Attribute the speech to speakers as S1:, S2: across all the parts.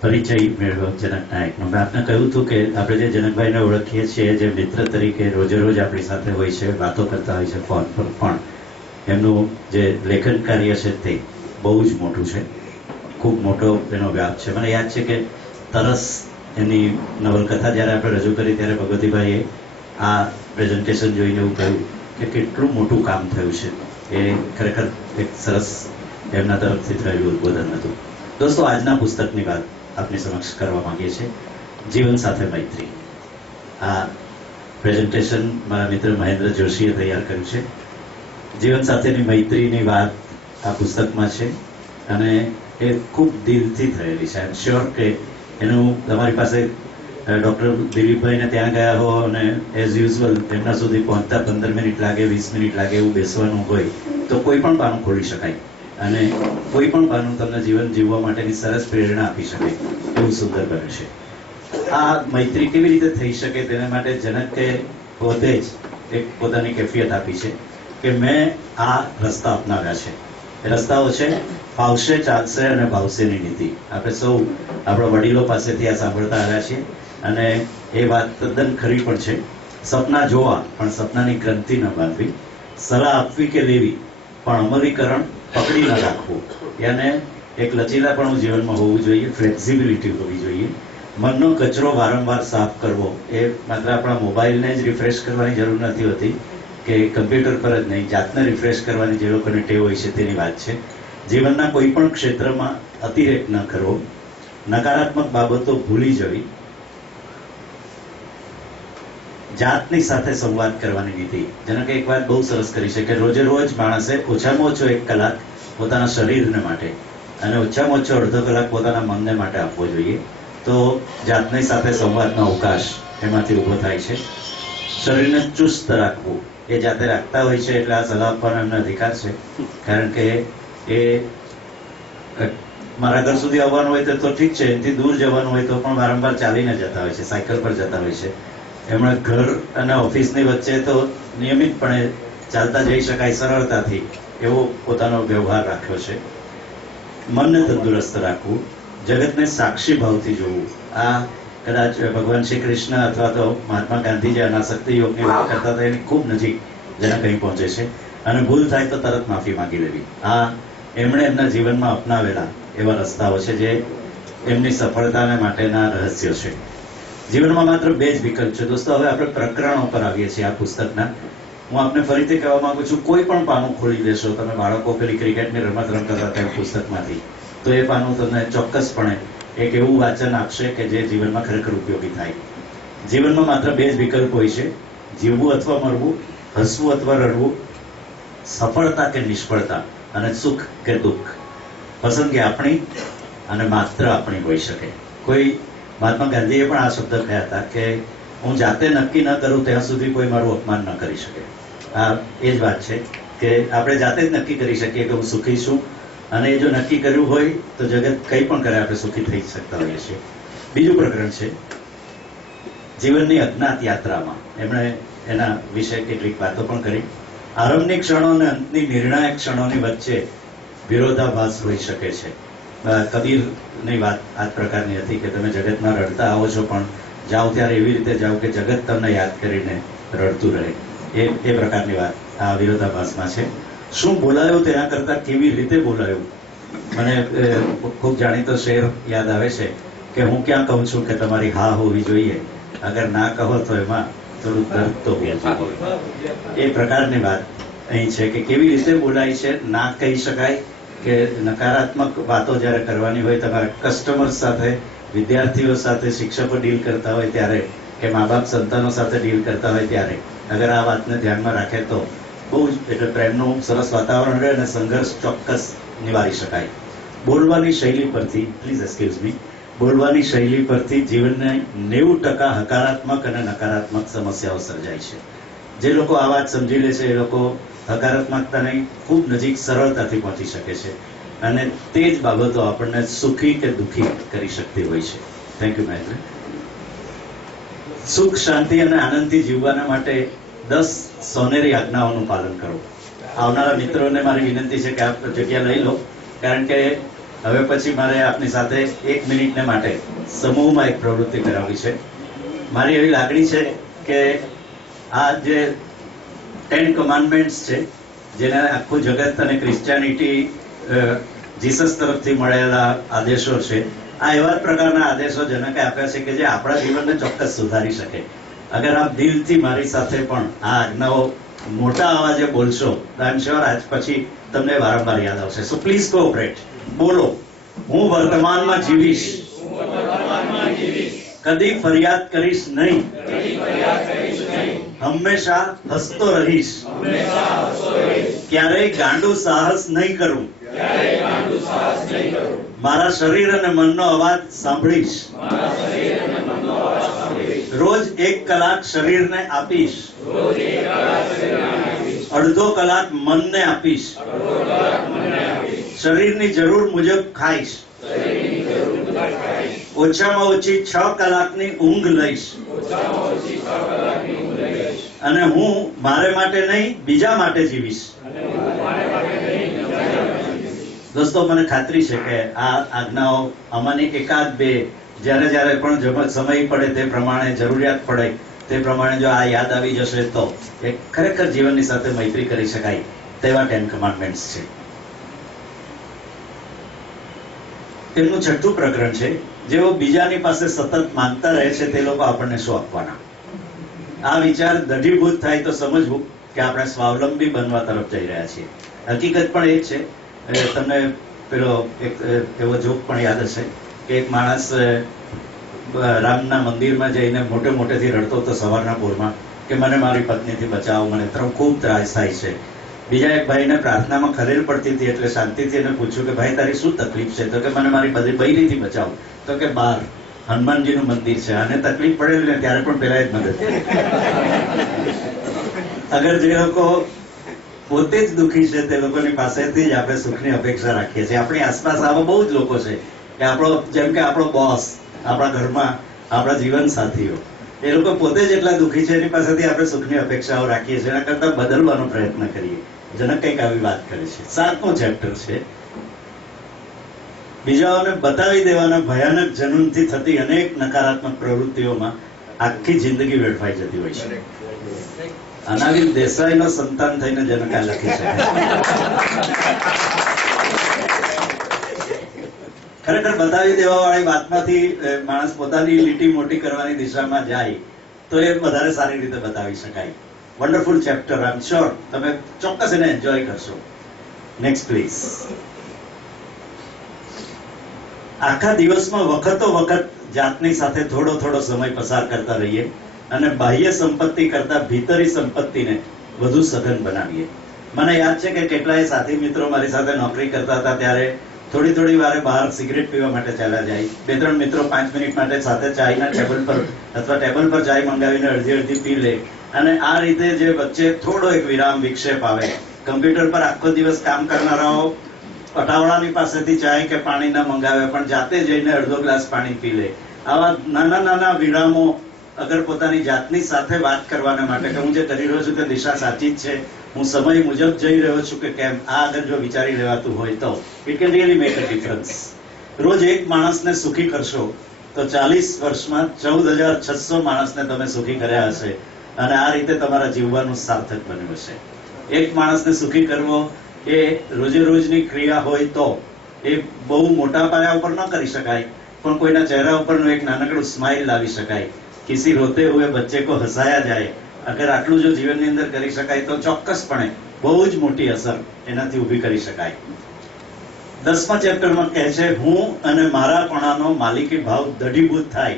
S1: પરિચય મેળવ્યો જનક નાયકનો મેં આપને કહ્યું હતું કે આપણે જે જનકભાઈને ઓળખીએ છીએ જે મિત્ર તરીકે રોજે રોજ આપણી સાથે હોય છે વાતો કરતા હોય છે. ફોન પર પણ એમનું જે લેખન કાર્ય છે તે બહુ જ મોટું છે ખૂબ મોટો એનો વ્યાપ છે મને યાદ છે કે તરસ એની નવલકથા જ્યારે આપણે રજૂ કરી ત્યારે ભગવતીભાઈએ આ પ્રેઝન્ટેશન જોઈને એવું કહ્યું કે કેટલું મોટું કામ થયું છે. એ ખરેખર એક સરસ એમના તરફથી થયેલું ઉદ્બોધન હતું. દોસ્તો, આજના પુસ્તકની વાત. આપની સમક્ષ કરવા માંગીએ છીએ. જીવન સાથે મૈત્રી. આ પ્રેઝન્ટેશન મારા મિત્ર મહેન્દ્ર જોશીએ તૈયાર કર્યું છે. જીવન સાથેની મૈત્રીની વાત આ પુસ્તકમાં છે અને એ ખૂબ દિલથી થયેલી છે. આઈ શ્યોર કે એનું તમારી પાસે ડૉક્ટર દિલીપભાઈને ત્યાં ગયા હો અને એઝ યુઝવલ એમના સુધી પહોંચતા પંદર મિનિટ લાગે, વીસ મિનિટ લાગે એવું બેસવાનું હોય તો કોઈ પણ પાનું ખોલી શકાય. અને કોઈ પણ પાનું તમને જીવન જીવવા માટેની સરસ પ્રેરણા આપી શકે એવું સુંદર બન્યું છે. આ મૈત્રી કેવી રીતે થઈ શકે તેના માટે જનકે પોતે જ એક પોતાની કેફિયત આપી છે કે મેં આ રસ્તા અપનાવ્યા છે. એ રસ્તાઓ છે ફાવશે, ચાલશે અને ભાવશેની નીતિ. આપણે સૌ આપણા વડીલો પાસેથી આ સાંભળતા આવ્યા છીએ અને એ વાત તદ્દન ખરી પણ છે. સપના જોવા, પણ સપનાની ગ્રંથિ ન બાંધવી. સલાહ આપવી કે લેવી, પણ અમલીકરણ પકડી ન રાખવું. એને એક લચીલાપણું જીવનમાં હોવું જોઈએ ફ્લેક્સિબિલિટી હોવી જોઈએ. મનનો કચરો વારંવાર સાફ કરવો, એ માત્ર આપણા મોબાઈલને જ રિફ્રેશ કરવાની જરૂર નથી હોતી, કે કમ્પ્યુટર પર જ નહીં, જાતને રિફ્રેશ કરવાની જે લોકોને ટેવ હોય છે તેની વાત છે. જીવનના કોઈ પણ ક્ષેત્રમાં અતિરેક ન કરવો. નકારાત્મક બાબતો ભૂલી જવી. જાતની સાથે સંવાદ કરવાની નીતિ. જેને એક વાત બહુ સરસ કરી છે કે રોજે રોજ માણસે ઓછામાં ઓછો એક કલાક પોતાના શરીરને માટે અને ઓછામાં ઓછો અડધો કલાક પોતાના મનને માટે આપવો જોઈએ. તો જાતની સાથે સંવાદનો અવકાશ એમાંથી ઊભો થાય છે. શરીરને ચુસ્ત રાખવું એ જાતે રાખતા હોય છે એટલે આ સલાહ આપવાનો એમનો અધિકાર છે. કારણ કે એ મારા ઘર સુધી આવવાનું હોય તો ઠીક છે, એનાથી દૂર જવાનું હોય તો પણ વારંવાર ચાલીને જતા હોય છે, સાયકલ પર જતા હોય છે. એમણે ઘર અને ઓફિસની વચ્ચે તો નિયમિતપણે ચાલતા જઈ શકાય સરળતાથી એવો પોતાનો વ્યવહાર રાખ્યો છે. મનને તંદુરસ્ત રાખવું, જગતને સાક્ષી ભાવથી જોવું. આ કદાચ ભગવાન શ્રી કૃષ્ણ અથવા તો મહાત્મા ગાંધી જે અનાસક્તિ યોગની વાત કરતા હતા, એની ખૂબ નજીક જેને કંઈ પહોંચે છે. અને ભૂલ થાય તો તરત માફી માંગી લેવી. આ એમણે એમના જીવનમાં અપનાવેલા એવા રસ્તાઓ છે જે એમની સફળતાને માટેના રહસ્યો છે. જીવનમાં માત્ર બે જ વિકલ્પ છે. દોસ્તો, હવે આપણે પ્રકરણો પર આવીએ છીએ આ પુસ્તકના. હું આપને ફરીથી કહેવા માંગુ છું, કોઈ પણ પાનું ખોલી દેશો. તમે બાળકો પેલી ક્રિકેટની રમત રમતા હતા પુસ્તકમાંથી. તો એ પાનું તમને ચોક્કસપણે એક એવું વાંચન આપશે કે જે જીવનમાં ખરેખર ઉપયોગી થાય. જીવનમાં માત્ર બે જ વિકલ્પ હોય છે. જીવવું અથવા મરવું, હસવું અથવા રડવું, સફળતા કે નિષ્ફળતા, અને સુખ કે દુઃખ. પસંદગી આપણી અને માત્ર આપણી હોઈ શકે. કોઈ મહાત્મા ગાંધીએ પણ આ શબ્દ કહ્યા હતા કે, હું જાતે નક્કી ન કરું, ત્યાં સુધી કોઈ મારું અપમાન ન કરી શકે. આ એ જ વાત છે કે આપણે જાતે જ નક્કી કરી શકીએ કે હું સુખી છું. અને જો નક્કી કર્યું હોય, તો જગત કંઈ પણ કરે, આપણે સુખી થઈ શકતા હોઈએ છીએ. બીજું પ્રકરણ છે, જીવનની અજ્ઞાત યાત્રામાં. એમણે એના વિશે કેટલીક વાતો પણ કરી. આરંભની ક્ષણો અને અંતની નિર્ણાયક ક્ષણોની વચ્ચે વિરોધાભાસ હોઈ શકે છે. કબીરની વાત આ પ્રકારની હતી કે તમે જગતમાં રડતા આવો છો, પણ જાઓ ત્યારે એવી રીતે જાઓ કે જગત તમને યાદ કરીને રડતું રહે. એ એ પ્રકારની વાત આ વિરોધાભાસમાં છે. શું બોલાયું તેના કરતાં કેવી રીતે બોલાયું? મને ખૂબ જાણીતો શેર યાદ આવે છે કે હું ક્યાં કહું છું કે તમારી હા હોવી જોઈએ. અગર ના કહો તો એમાં થોડું દર્દ તો એ પ્રકારની વાત અહીં છે કે કેવી રીતે બોલાય છે, ના કહી શકાય કે નકારાત્મક વાતો જ્યારે કરવાની હોય, તમારા કસ્ટમર સાથે, વિદ્યાર્થીઓ સાથે, શિક્ષકો ડીલ કરતા હોય ત્યારે કે મા બાપ સંતાનો સાથે ડીલ કરતા હોય ત્યારે અગર આ વાતને ધ્યાનમાં રાખે તો બહુ જ એટલે પ્રેમનું સરસ વાતાવરણ રહે અને સંઘર્ષ ચોક્કસ નિવારી શકાય. બોલવાની શૈલી પરથી પ્લીઝ એક્સક્યુઝ મી બોલવાની શૈલી પરથી જીવનને નેવું ટકા હકારાત્મક અને નકારાત્મક સમસ્યાઓ સર્જાય છે. જે લોકો આ વાત સમજી લે છે, એ લોકો હકારાત્મકતાની ખૂબ નજીક સરળતાથી પહોંચી શકે છે. અને તે જ બાબતો આપણને સુખી કે દુઃખી કરી શકતી હોય છે. થેન્ક યુ મહેન્દ્ર સુખ, શાંતિ અને આનંદથી જીવવાના માટે દસ સોનેરી આજ્ઞાઓનું પાલન કરો. આવનારા મિત્રોને મારી વિનંતી છે કે આપ જગ્યા લઈ લો, કારણ કે હવે પછી મારે આપની સાથે એક મિનિટને માટે સમૂહમાં એક પ્રવૃત્તિ કરાવવી છે. મારી એવી લાગણી છે કે આ જે ટેન કમાન્ડમેન્ટ્સ છે, જેને આખું જગત અને ક્રિશ્ચિયાનિટી જીસસ તરફથી મળેલા આદેશો છે, આ એવા પ્રકારના આદેશો જનકે આપ્યા છે કે જે આપણા જીવનને ચોક્કસ સુધારી શકે. અગર આપ દિલથી મારી સાથે પણ આ આજ્ઞાઓ મોટા અવાજે બોલશો, તો આઈ એમ શ્યોર આજ પછી તમને વારંવાર યાદ આવશે. સો પ્લીઝ કોઓપરેટ બોલો, હું વર્તમાનમાં જીવીશ. કદી ફરિયાદ કરીશ નહીં. હંમેશા હસતો રહીશ. ક્યારેય ગાંડું સાહસ નહીં કરું. મારા શરીર અને મનનો અવાજ સાંભળીશ. રોજ એક કલાક શરીરને આપીશ. અડધો કલાક મનને આપીશ. શરીરની જરૂર મુજબ ખાઈશ. ઓછામાં ઓછી છ કલાકની ઊંઘ લઈશ. અને હું મારે માટે નહીં, બીજા માટે જીવીશ. દોસ્તો, મને ખાતરી છે કે આ આજ્ઞાઓ આમાંની એકાદ બે જ્યારે જ્યારે પણ સમય પડે તે પ્રમાણે જરૂરિયાત પડે, તે પ્રમાણે જો આ યાદ આવી જશે તો એ ખરેખર જીવનની સાથે મૈત્રી કરી શકાય તેવા ટેન કમાન્ડમેન્ટ્સ છે. એમનું છઠ્ઠું પ્રકરણ છે, જેઓ બીજાની પાસે સતત માંગતા રહે છે તે લોકો આપણને શું આપવાના? આ વિચાર દઢીભૂત થાય તો સમજવું કે આપણે સ્વાવલંબી બનવા તરફ જઈ રહ્યા છીએ. હકીકત પણ એ છે. તમને પેલો એક એવો જોક પણ યાદ હશે. એક માણસ રામના મંદિરમાં જઈને મોટે મોટેથી રડતો હતો સવારના પોરમાં કે મને મારી પત્નીથી બચાવો, મને ત્રણ ખૂબ ત્રાસ થાય છે. બીજા એક ભાઈને પ્રાર્થનામાં ખલેલ પડતી હતી એટલે શાંતિથી એને પૂછ્યું કે, ભાઈ, તારી શું તકલીફ છે? તો કે, મને મારી બધી બૈરીથી બચાવો. તો કે, બાર, હનુમાનજીનું મંદિર છે. અને તકલીફ પડેલી ને ત્યારે પણ પેલા જ મદદ. અગર જે લોકો પોતે જ દુઃખી છે, તે લોકોની પાસેથી જ આપણે સુખની અપેક્ષા રાખીએ છીએ. આપણી આસપાસ આવા બહુ જ લોકો છે કે આપણો જેમ કે આપણો બોસ આપણા ઘરમાં, આપણા જીવન સાથીઓ એ લોકો પોતે જ એટલા દુઃખી છે, એની પાસેથી આપણે સુખની અપેક્ષાઓ રાખીએ છીએ એના કરતાં બદલવાનો પ્રયત્ન કરીએ. જનક કંઈક આવી વાત કરે છે. સાતમો ચેપ્ટર છે. બીજાઓને બતાવી દેવાના ભયાનક જનુનથી થતી અનેક નકારાત્મક પ્રવૃત્તિઓમાં આખી જિંદગી વેડફાઈ જતી હોય છે. અનાવિલ દેસાઈનો સંતાન થઈને જનકા લખી શકે. ખરેખર બતાવી દેવા વાળી વાતમાંથી માણસ પોતાની લીટી મોટી કરવાની દિશામાં જાય, તો એ વધારે સારી રીતે બતાવી શકાય. Wonderful chapter I am sure તમે ચોક્કસ એને એન્જોય કરશો. નેક્સ્ટ પ્લીઝ આખા દિવસમાં વખતો વખત જાતની સાથે થોડો થોડો સમય પસાર કરતા રહીએ અને બાહ્ય સંપત્તિ કરતા ભીતરી સંપત્તિને વધુ સઘન બનાવીએ. મને યાદ છે કે કેટલાય સાથી મિત્રો મારી સાથે નોકરી કરતા હતા ત્યારે થોડી થોડી વારે બહાર સિગરેટ પીવા માટે ચાલ્યા જાય. બે ત્રણ મિત્રો પાંચ મિનિટ માટે સાથે ચાયના ટેબલ પર અથવા ટેબલ પર ચાય મંગાવીને અડધી અડધી પી લે. અને આ રીતે જે વચ્ચે થોડો એક વિરામ વિક્ષેપ આવે. કમ્પ્યુટર પર આખો દિવસ કામ કરનારાઓ અટાવડાની પાસેથી ચાય કે પાણી ના મંગાવે, પણ જાતે જઈને અડધો ગ્લાસ પાણી પી લે. આવા નાના નાના વિરામો અગર પોતાની જાતની સાથે વાત કરવાના માટે કે હું જે કરી રહ્યો છું તે દિશા સાચી જ છે. હું સમય મુજબ જઈ રહ્યો છું કે કેમ? આ અગર જો વિચારી લેવાતું હોય તો. It can really make a difference રોજ એક માણસને સુખી કરશો તો ચાલીસ વર્ષમાં ચૌદ હજાર છસો માણસને તમે સુખી કર્યા હશે અને આ રીતે તમારા જીવવાનું સાર્થક બન્યું હશે. એક માણસને સુખી કરવો એ રોજે રોજની ક્રિયા હોય તો એ બહુ મોટા પાયા ઉપર ન કરી શકાય, પણ કોઈના ચહેરા ઉપરનું એક નાનકડું સ્માઇલ લાવી શકાય. કિસી રોતે હુએ બચ્ચે કો હસાયા જાય અગર આટલું જો જીવનની અંદર કરી શકાય તો ચોક્કસપણે બહુ જ મોટી અસર એનાથી ઊભી કરી શકાય. દસમા ચેપ્ટરમાં કહે છે, હું અને મારાપણાનો માલિકી ભાવ દઢીભૂત થાય,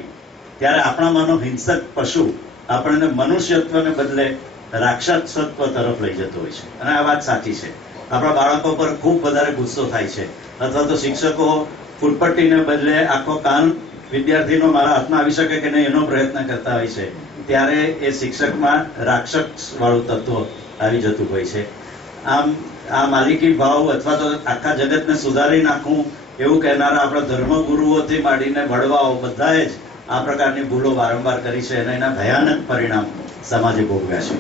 S1: ત્યારે આપણામાંનો હિંસક પશુ આપણને મનુષ્યત્વને બદલે રાક્ષસત્વ તરફ લઈ જતો હોય છે. અને આ વાત સાચી છે. આપણા બાળકો પર ખૂબ વધારે ગુસ્સો થાય છે. અથવા તો શિક્ષકો ફૂટપટ્ટીને બદલે આખો કાન વિદ્યાર્થીનો મારા હાથમાં આવી શકે કે નહીં એનો પ્રયત્ન કરતા હોય છે. ત્યારે એ શિક્ષકમાં રાક્ષસ વાળું તત્વ આવી જતું હોય છે. આમ, આ માલિકી ભાવ અથવા તો આખા જગતને સુધારી નાખવું એવું કહેનારા આપણા ધર્મગુરુઓથી માંડીને વડવાઓ બધાએ જ આ પ્રકારની ભૂલો વારંવાર કરી છે અને એના ભયાનક પરિણામ સમાજે ભોગવ્યા છે.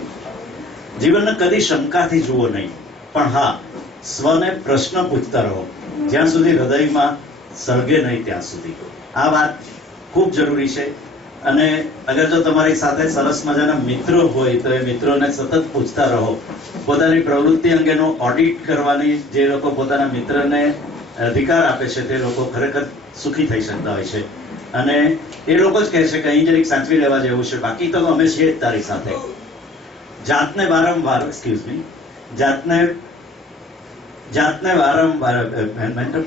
S1: જીવનને કદી શંકાથી જુઓ નહીં, પણ હા, સ્વને પ્રશ્ન પૂછતા રહો. જ્યાં સુધી હૃદયમાં સળગે નહીં ત્યાં સુધી. આ વાત ખૂબ જરૂરી છે. અને અગર જો તમારી સાથે સરસ મજાના મિત્રો હોય, તો એ મિત્રોને સતત પૂછતા રહો. પોતાની પ્રવૃત્તિ અંગેનો ઓડિટ કરવાની જે લોકો પોતાના મિત્રને અધિકાર આપે છે, તે લોકો ખરેખર સુખી થઈ શકતા હોય છે. અને એ લોકો જ કહે છે કે અહીં જરીક સાચવી લેવા જેવું છે. બાકી તો અમે છીએ જ તારી સાથે. જાતને વારંવાર એક્સક્યુઝ મી જાતને જાતને વારંવાર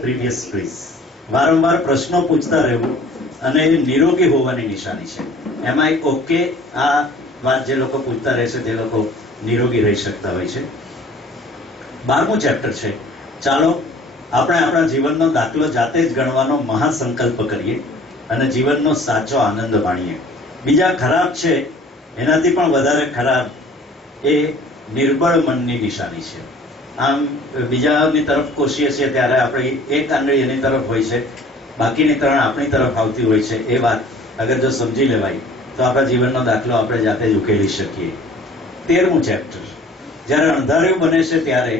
S1: પ્રીવિયસ પ્લીઝ વારંવાર પ્રશ્નો પૂછતા રહેવું અને એ નિરોગી હોવાની નિશાની છે. એમાં એક ઓકે આ વાત જે લોકો પૂછતા રહે છે તે લોકો નિરોગી રહી શકતા હોય છે. બારમું ચેપ્ટર છે, ચાલો આપણે આપણા જીવનનો દાખલો જાતે જ ગણવાનો મહાસંકલ્પ કરીએ અને જીવનનો સાચો આનંદ માણીએ. બીજા ખરાબ છે, એનાથી પણ વધારે ખરાબ એ નિર્બળ મનની નિશાની છે. આમ બીજાની તરફ કોશીએ છીએ ત્યારે આપણી એક આંગળી એની તરફ હોય છે. બાકીની ત્રણ આપણી તરફ આવતી હોય છે. એ વાત અગર જો સમજી લેવાય, તો આપણા જીવનનો દાખલો આપણે જાતે જ ઉકેલી શકીએ. તેરમું ચેપ્ટર જ્યારે અણધાર્યું બને છે ત્યારે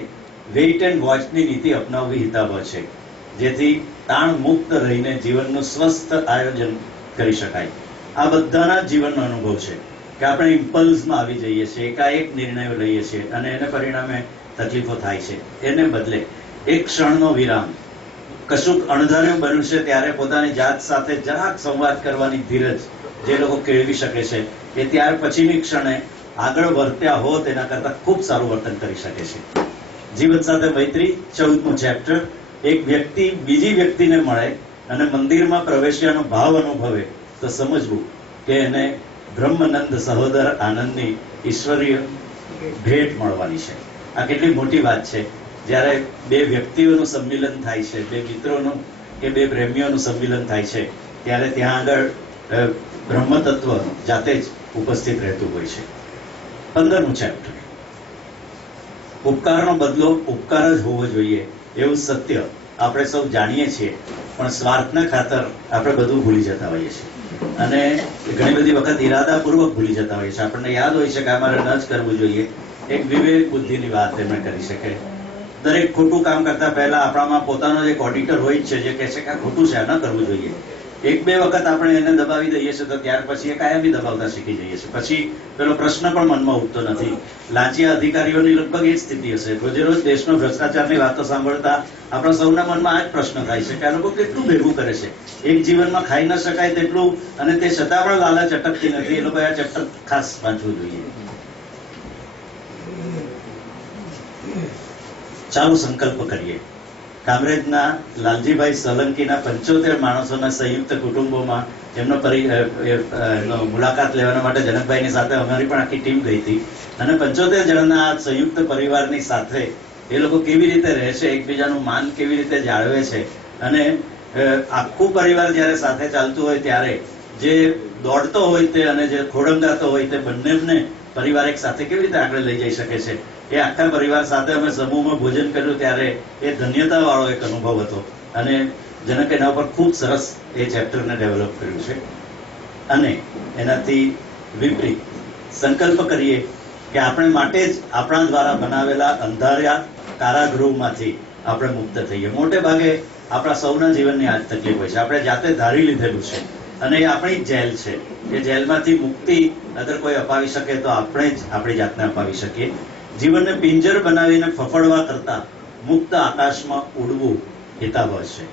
S1: વેઇટ એન્ડ વોચની નીતિ અપનાવવી હિતાવહ છે, જેથી તાણ મુક્ત રહીને જીવનનું સ્વસ્થ આયોજન કરી શકાય. આ બધાના જીવનનો અનુભવ છે કે આપણે ઇમ્પલ્સમાં આવી જઈએ છીએ, એકાએક નિર્ણયો લઈએ છીએ અને એને પરિણામે તકલીફો થાય છે. એને બદલે એક ક્ષણનો વિરામ. કશુંક અણધાર્યું બન્યું છે ત્યારે પોતાની જાત સાથે જરાક સંવાદ કરવાની ધીરજ જે લોકો કેળવી શકે છે, એ ત્યાર પછીની ક્ષણે આગળ વર્ત્યા હો તેના કરતાં ખૂબ સારું વર્તન કરી શકે છે. જીવન સાથે મૈત્રી, ચૌદમું ચેપ્ટર. એક વ્યક્તિ બીજી વ્યક્તિને મળે અને મંદિરમાં પ્રવેશ્યાનો ભાવ અનુભવે, તો સમજવું કે એને બ્રહ્મનંદ સહોદર આનંદની ઈશ્વરીય ભેટ મળવાની છે. આ કેટલી મોટી વાત છે. જ્યારે બે વ્યક્તિઓનું સંમેલન થાય છે, બે મિત્રોનું કે બે પ્રેમીઓનું સંમેલન થાય છે, ત્યારે ત્યાં આગળ બ્રહ્મ તત્વ જાતે જ ઉપસ્થિત રહેતું હોય છે. પંદરમું ચેપ્ટર ઉપકારનો બદલો ઉપકાર જ હોવો જોઈએ, એવું સત્ય આપણે સૌ જાણીએ છીએ, પણ સ્વાર્થના ખાતર આપણે બધું ભૂલી જતા હોઈએ છીએ. અને ઘણી બધી વખત ઈરાદાપૂર્વક ભૂલી જતા હોઈએ છીએ. આપણને યાદ હોય છે કે અમારે ન જ કરવું જોઈએ. એક વિવેક બુદ્ધિની વાત એમણે કરી શકે. દરેક ખોટું કામ કરતા પહેલા આપણામાં પોતાનો એક ઓડિટર હોય જ છે, જે કહે છે કે ખોટું છે ન કરવું જોઈએ. એક બે વખત આપણે એને દબાવી દઈએ છીએ, તો ત્યાર પછી એ કાયમી દબાવતા શીખી જઈએ છીએ. પછી પેલો પ્રશ્ન પણ મનમાં ઉઠતો નથી. લાંચિયા અધિકારીઓની લગભગ એ જ સ્થિતિ હશે. રોજે રોજ દેશનો ભ્રષ્ટાચારની વાતો સાંભળતા આપણા સૌના મનમાં આ જ પ્રશ્ન થાય છે કે આ લોકો કેટલું ભેગું કરે છે? એક જીવનમાં ખાઈ ન શકાય તેટલું અને તે છતાં પણ લાલચ અટકતી નથી. એ લોકો આ ચટક ખાસ વાંચવું જોઈએ. ચાલો સંકલ્પ કરીએ. કામરેજના લાલજીભાઈ સોલંકીના પંચોતેર માણસોના સંયુક્ત કુટુંબોમાં એમનો પરી મુલાકાત લેવાના માટે જનકભાઈની સાથે અમારી પણ આખી ટીમ ગઈ હતી. અને પંચોતેર જણના આ સંયુક્ત પરિવારની સાથે એ લોકો કેવી રીતે રહે છે એકબીજાનું માન કેવી રીતે જાળવે છે? અને આખું પરિવાર જ્યારે સાથે ચાલતું હોય ત્યારે જે દોડતો હોય તે અને જે ખોડંગાતો હોય તે બંનેને પરિવાર એક સાથે કેવી રીતે આગળ લઈ જઈ શકે છે? એ આખા પરિવાર સાથે અમે સમૂહમાં ભોજન કર્યું ત્યારે એ ધન્યતા વાળો એક અનુભવ હતો. અને જનક એના ઉપર ખૂબ સરસ એ ચેપ્ટરને ડેવલપ કર્યું છે. અને એનાથી વિપરીત સંકલ્પ કરીએ કે આપણે માટે જ આપણા દ્વારા બનાવેલા અંધાર્યા કારાગૃહમાંથી આપણે મુક્ત થઈએ. મોટે ભાગે આપણા સૌના જીવનની આ તકલીફ હોય છે. આપણે જાતે ધારી લીધેલું છે. અને એ આપણી જેલ છે. એ જેલમાંથી મુક્તિ અગર કોઈ અપાવી શકે તો આપણે જ આપણી જાતને અપાવી શકીએ. જીવનને પિંજર બનાવીને ફફડવા કરતા મુક્ત આકાશમાં ઉડવું હિતાવહ છે.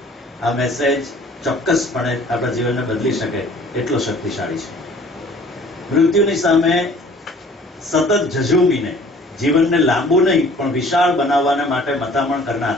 S1: આ મેસેજ ચોક્કસપણે આપણા જીવનને બદલી શકે એટલો શક્તિશાળી છે. મૃત્યુની સામે સતત ઝઝૂમીને જીવનને લાંબુ નહીં, પણ વિશાળ બનાવવાને માટે મથામણ કરનાર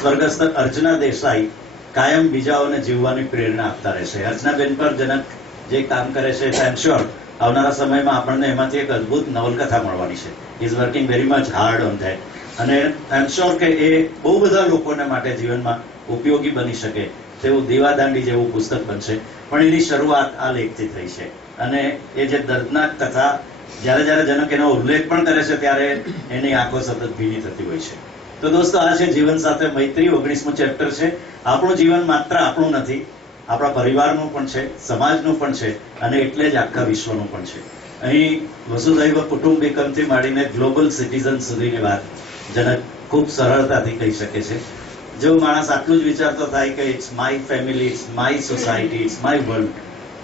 S1: સ્વર્ગસ્થ અર્ચના દેસાઈ કાયમ બીજાઓને જીવવાની પ્રેરણા આપતા રહેશે. અર્ચનાબેન પર જનક જે કામ કરે છે આઈ એમ શ્યોર આવનારા સમયમાં આપણને એમાંથી એક અદ્ભુત નવલકથા મળવાની છે. Is working very much hard on that અને આઈ એમ શ્યોર કે એ બહુ બધા લોકોને માટે જીવનમાં ઉપયોગી બની શકે તેવું દીવાદાંડી જેવું પુસ્તક બનશે. પણ એની શરૂઆત આ લેખથી થઈ છે. અને એ જે દર્દનાક કથા જ્યારે જ્યારે જનક એનો ઉલ્લેખ પણ કરે છે ત્યારે એની આંખો સતત ભીની થતી હોય છે. તો દોસ્તો, આ છે જીવન સાથે મૈત્રી ઓગણીસમું ચેપ્ટર છે. આપણું જીવન માત્ર આપણું નથી આપણા પરિવારનું પણ છે, સમાજનું પણ છે અને એટલે જ આખા વિશ્વનું પણ છે. અહીં વસુધૈવ કુટુંબિકમથી માંડીને ગ્લોબલ સિટીઝન સુધીની વાત જેને ખૂબ સરળતાથી કહી શકે છે. જો માણસ આટલું જ વિચારતો થાય કે it's my family it's my society it's my world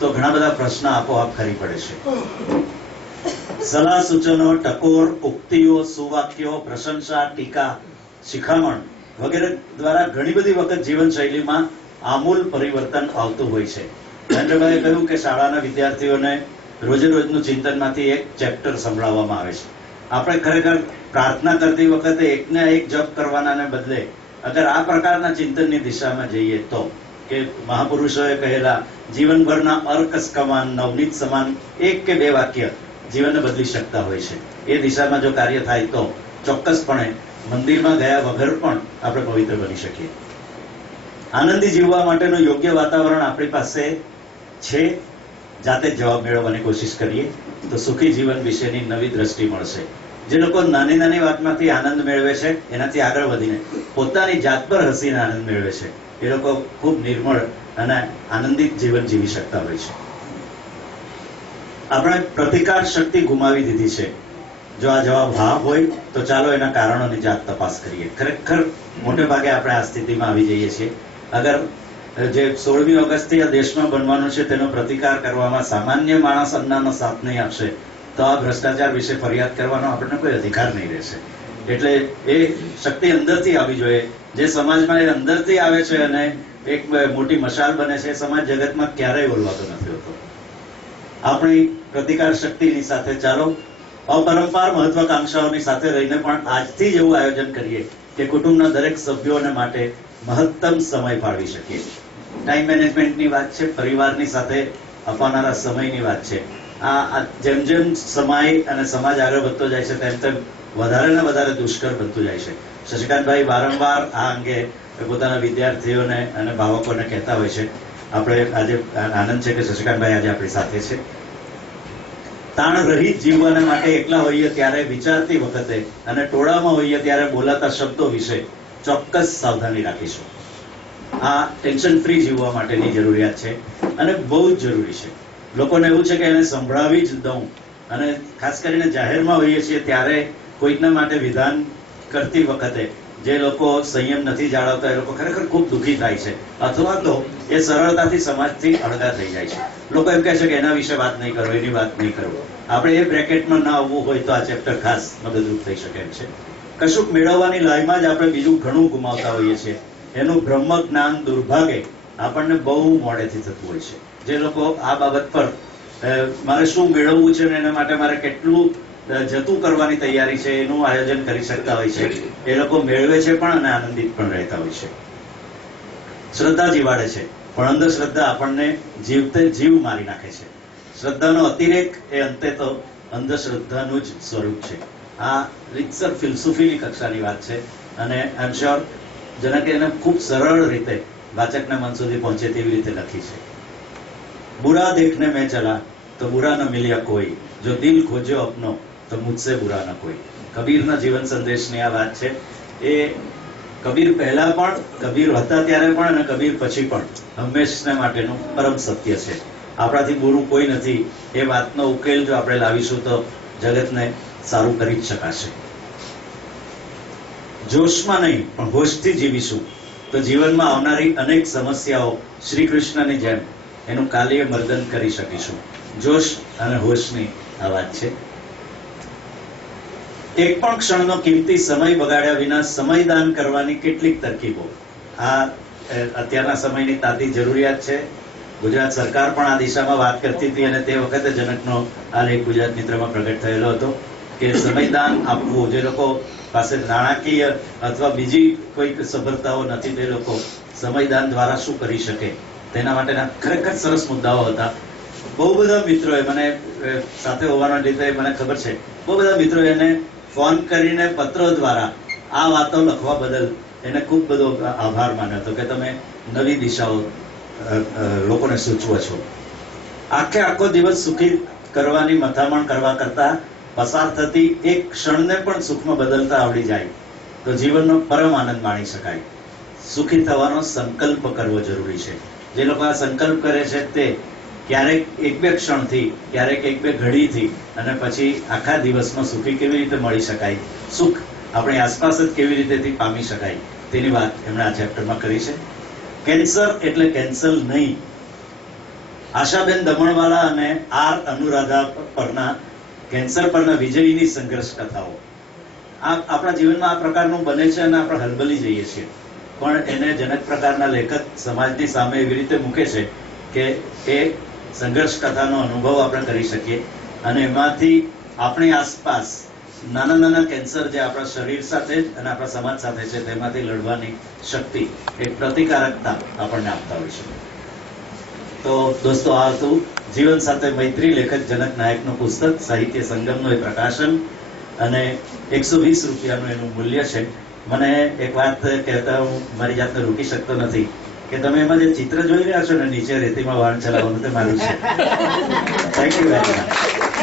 S1: તો ઘણા બધા પ્રશ્ન આપોઆપ ખરી પડે છે. સલાહ સૂચનો ટકોર, ઉક્તિઓ, સુવાક્યો, પ્રશંસા, ટીકા, શિખામણ વગેરે દ્વારા ઘણી બધી વખત જીવનશૈલીમાં આમૂલ પરિવર્તન આવતું હોય છે. મહેન્દ્રભાઈએ કહ્યું કે શાળાના વિદ્યાર્થીઓને રોજે રોજનું ચિંતનમાંથી એક ચેપ્ટર સંભળાવવામાં આવે છે. આપણે ખરેખર પ્રાર્થના કરતી વખતે એકને એક જપ કરવાના બદલે અગર આ પ્રકારના ચિંતનની દિશામાં જઈએ તો કે મહાપુરુષોએ કહેલા, જીવનભરના અર્ક સમાન, નવનીત સમાન, એક કે બે વાક્ય જીવનને બદલી શકતા હોય છે. એ દિશામાં જો કાર્ય થાય તો ચોક્કસપણે મંદિરમાં ગયા વગર પણ આપણે પવિત્ર બની શકીએ. આનંદી જીવવા માટેનું યોગ્ય વાતાવરણ આપણી પાસે છે. જાતે જવાબ મેળવવાની કોશિશ કરીએ તો સુખી જીવન વિશેની નવી દ્રષ્ટિ મળશે. જે લોકો નાની નાની વાતમાંથી આનંદ મેળવે છે, એનાથી આગળ વધીને પોતાની જાત પર હસીને આનંદ મેળવે છે. એ લોકો ખૂબ નિર્મળ અને આનંદિત જીવન જીવી શકતા હોય છે. આપણે પ્રતિકાર શક્તિ ગુમાવી દીધી છે. જો આ જવાબ હા હોય, તો ચાલો એના કારણોની જાત તપાસ કરીએ. ખરેખર મોટે ભાગે આપણે આ સ્થિતિમાં આવી જઈએ છીએ. અગર જે સોળમી ઓગસ્ટથી આ દેશમાં બનવાનું છે, તેનો પ્રતિકાર કરવામાં સામાન્ય માણસ અન્નાનો સાથ નહીં આપશે, તો આ ભ્રષ્ટાચાર વિશે ફરિયાદ કરવાનો આપણને કોઈ અધિકાર નહીં રહેશે. એટલે એ શક્તિ અંદરથી આવી જોઈએ. જે સમાજમાં એ અંદરથી આવે છે અને એક મોટી મશાલ બને છે સમાજ જગતમાં ક્યારેય બોલવાતો નથી હોતો. આપણી પ્રતિકાર શક્તિની સાથે ચાલો. અપરંપાર મહત્વાકાંક્ષાઓની સાથે રહીને પણ આજથી જ એવું આયોજન કરીએ કે કુટુંબના દરેક સભ્યોને માટે મહત્તમ સમય ફાળવી શકીએ. ટાઈમ મેનેજમેન્ટની વાત છે, પરિવારની સાથે અપાનારા સમયની વાત છે. આ જેમ જેમ સમય અને સમાજ આગળ વધતો જાય છે, તેમ તેમ વધારે ને વધારે દુષ્કર બનતું જાય છે. શશિકાંતભાઈ વારંવાર આ અંગે પોતાના વિદ્યાર્થીઓને અને ભાવકોને કહેતા હોય છે. આપણે આજે આનંદ છે કે શશિકાંતભાઈ આજે આપણી સાથે છે. તાણ રહિત જીવવાના માટે એકલા હોઈએ ત્યારે વિચારતી વખતે અને ટોળામાં હોઈએ ત્યારે બોલાતા શબ્દો વિશે ચોક્કસ સાવધાની રાખીશું. આ ટેન્શન ફ્રી જીવવા માટેની જરૂરિયાત છે અને બહુ જ જરૂરી છે. લોકોને એવું છે કે એને સંભળાવી જ દઉં. અને ખાસ કરીને જાહેરમાં હોઈએ છીએ ત્યારે કોઈકના માટે વિધાન કરતી વખતે જે લોકો સંયમ નથી જાળવતા, એ લોકો ખરેખર ખૂબ દુઃખી થાય છે. અથવા તો એ સરળતાથી સમાજથી અળગા થઈ જાય છે. લોકો એમ કહે છે કે એના વિશે વાત નહીં કરો, એની વાત નહીં કરો. આપણે એ બ્રેકેટમાં ના આવવું હોય તો આ ચેપ્ટર ખાસ મદદરૂપ થઈ શકે એમ છે. કશુંક મેળવવાની લાઈમાં જ આપણે બીજું ઘણું ગુમાવતા હોઈએ છીએ. એનું બ્રહ્મ જ્ઞાન દુર્ભાગે આપણને બહુ મોડેથી થતું હોય છે. જે લોકો આ બાબત પર મારે શું મેળવવું છે ને એના માટે મારે કેટલું જતું કરવાની તૈયારી છે, એનું આયોજન કરી શકતા હોય છે. એ લોકો મેળવે છે પણ અને આનંદિત પણ રહેતા હોય છે. શ્રદ્ધા જીવાડે છે, પણ અંધશ્રદ્ધા આપણને જીવતે જીવ મારી નાખે છે. શ્રદ્ધાનો અતિરેક એ અંતે તો અંધશ્રદ્ધાનું જ સ્વરૂપ છે. આ રિક્સર ફિલસુફીની કક્ષાની વાત છે. અને આઈ શ્યોર જનકે એને ખૂબ સરળ રીતે વાચકના મન સુધી પહોંચે તેવી રીતે લખી છે. બુરા દેખને મેં ચલા, તો બુરા ન મિલ્યા કોઈ. જો દિલ ખોજ્યો અપનો, તો મુજસે બુરા ન કોઈ. કબીરના જીવન સંદેશની આ વાત છે. એ કબીર પહેલા પણ, કબીર હતા ત્યારે પણ અને કબીર પછી પણ હંમેશને માટેનું પરમ સત્ય છે. આપણાથી બુરું કોઈ નથી. એ વાતનો ઉકેલ જો આપણે લાવીશું તો જગતને સારું કરી જ શકાશે. જોશમાં નહીં, પણ હોશથી જીવીશું. તો જીવનમાં આવનારી અનેક સમસ્યાઓ શ્રી કૃષ્ણની જેમ એનું કાલીય મર્દન કરી શકીશું. જોશ અને હોશની આ વાત છે. એક પણ ક્ષણનો કિંમતી સમય બગાડ્યા વિના સમયદાન કરવાની કેટલીક તરકીબો. આ અત્યારના સમયની તાતી જરૂરિયાત છે. ગુજરાત સરકાર પણ આ દિશામાં વાત કરતી હતી અને તે વખતે જનકનો આ લેખ ગુજરાત મિત્રમાં પ્રગટ થયેલો હતો. કે સમયદાન આપવું. જે લોકો પાસે નાણાકીય અથવા બીજી કોઈક સફળતાઓ નથી, તે લોકો સમયદાન દ્વારા શું કરી શકે? તેના માટેના ખરેખર સરસ મુદ્દાઓ હતા. બહુ બધા મિત્રોએ મને સાથે હોવાના લીધે મને ખબર છે, બહુ બધા મિત્રોએ એને ફોન કરીને પત્રો દ્વારા આ વાતો લખવા બદલ એને ખૂબ બધો આભાર માન્યો હતો કે તમે નવી દિશાઓ લોકોને સૂચવો છો. આખે આખો દિવસ સુખી કરવાની, મથામણ કરવા કરતા પસાર થતી એક ક્ષણને પણ સુખમાં બદલતા આવડી જાય તો જીવનનો પરમ આનંદ માણી શકાય. સુખી થવાનો સંકલ્પ કરવો જરૂરી છે. જે લોકો આ સંકલ્પ કરે છે તે ક્યારેક એક બે ક્ષણથી, ક્યારેક એક બે ઘડીથી અને પછી આખા દિવસમાં સુખી કેવી રીતે મળી શકાય? સુખ આપણી આસપાસ જ કેવી રીતેથી પામી શકાય? તેની વાત એમણે આ ચેપ્ટરમાં કરી છે. કેન્સર એટલે કેન્સલ નહીં. આશાબેન દમણવાલા અને આર અનુરાધા પરના કેન્સર પરના વિજયીની સંઘર્ષ કથાઓ. આ આપણા જીવનમાં આ પ્રકારનું બને છે અને આપણે હલબલી જઈએ છીએ. પણ એને જનક પ્રકારના લેખક સમાજની સામે એવી રીતે મૂકે છે કે એ સંઘર્ષ કથાનો અનુભવ આપણે કરી શકીએ અને એમાંથી આપણી આસપાસ નાના નાના કેન્સર જે આપણા શરીર સાથે જ અને આપણા સમાજ સાથે છે, તેમાંથી લડવાની શક્તિ એક પ્રતિકારકતા આપણને આપતા હોય છે. તો દોસ્તો, આ હતું જીવન સાથે મૈત્રી લેખક જનક નાયકનું પુસ્તક, સાહિત્ય સંગમનું એ પ્રકાશન અને એકસો વીસ રૂપિયાનું એનું મૂલ્ય છે. મને એક વાત કહેતા હું મારી જાતને રોકી શકતો નથી કે તમે એમાં જે ચિત્ર જોઈ રહ્યા છો ને નીચે રેતીમાં વાણ ચલાવવાનું તે મારું છે. Thank you very much